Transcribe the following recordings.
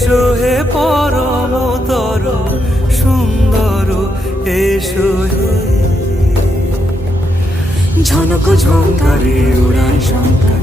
এসো হে পরমতর সুন্দর এসো হে। ঝনক ঝঙ্কারে উড়ান শঙ্কার।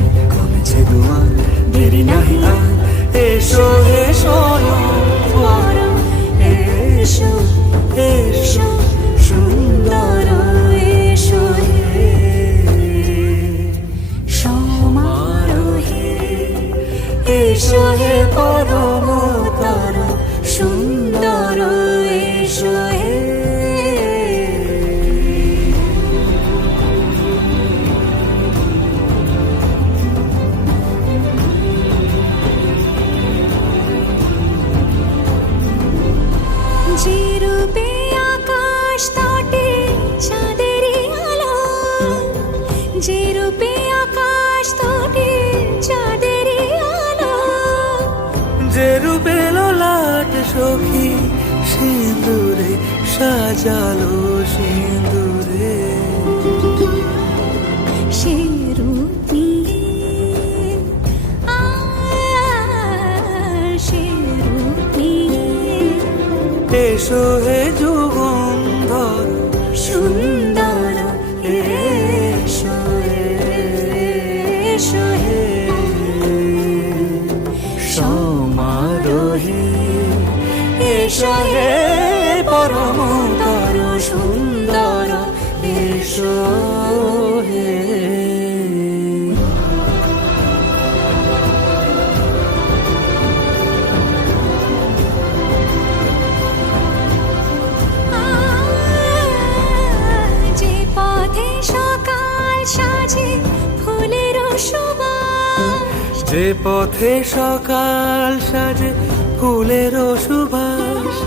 সাজালো সিঁদুরে সে রূপ নিয়ে সে রূপ নিয়ে এসো হে যুগন্ধর। সুন্দর এসো এসো হে। সমারোহে। এসো হে পরমতর সুন্দর এসো হে। যে পথে সকাল সাজে ফুলের সুবাস।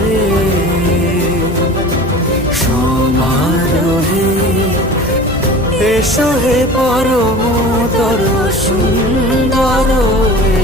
এসো হে পরম তর সুন্দর এসো